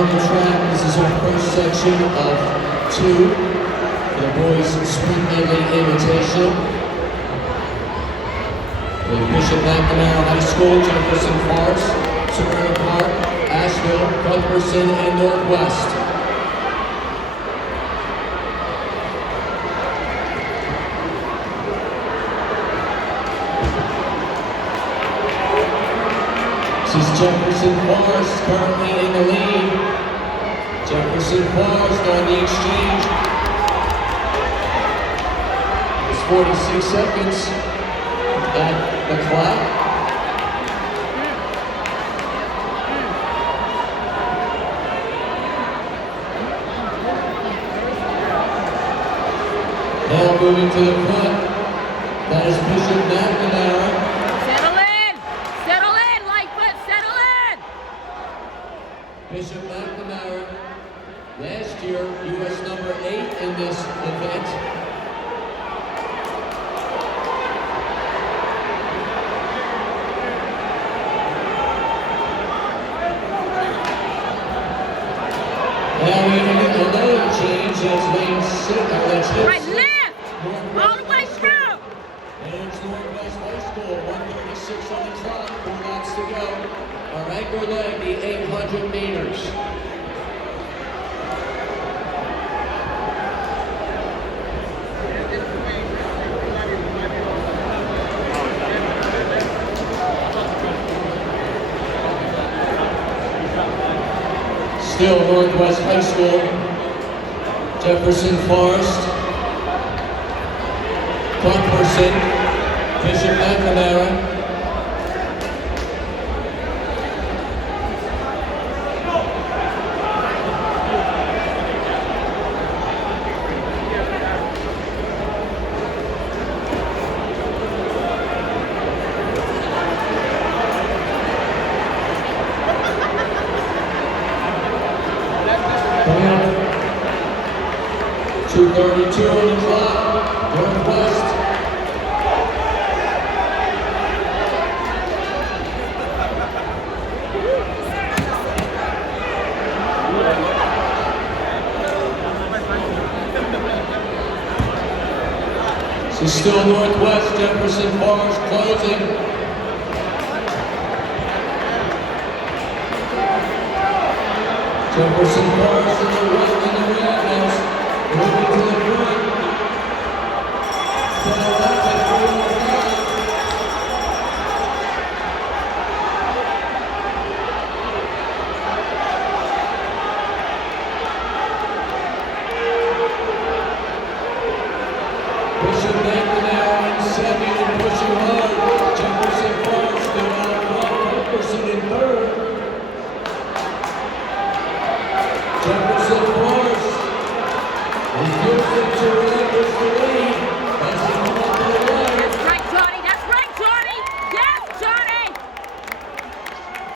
on the track, this is our first section of two for the boys' speed medley invitation. With Bishop McNamara High School, Jefferson Forest, Severna Park, Asheville, Cuthbertson, and Northwest. This is Jefferson Forest currently in the lead. Jefferson Forest on the exchange. It's 46 seconds at the clock. Now moving to the front. That is Bishop McNamara. Bishop McNamara, last year, U.S. number 8 in this event. Now we have another change as lane 6. Right left! All the way through! And it's Northwest High School, 136 on the clock, 4 laps to go. Our anchor leg, the 800 meters. Still Northwest High School, Jefferson Forest, Cuthbertson, Bishop McNamara. Coming up, 2:32 on the clock, Northwest. So still Northwest, Jefferson Forest closing.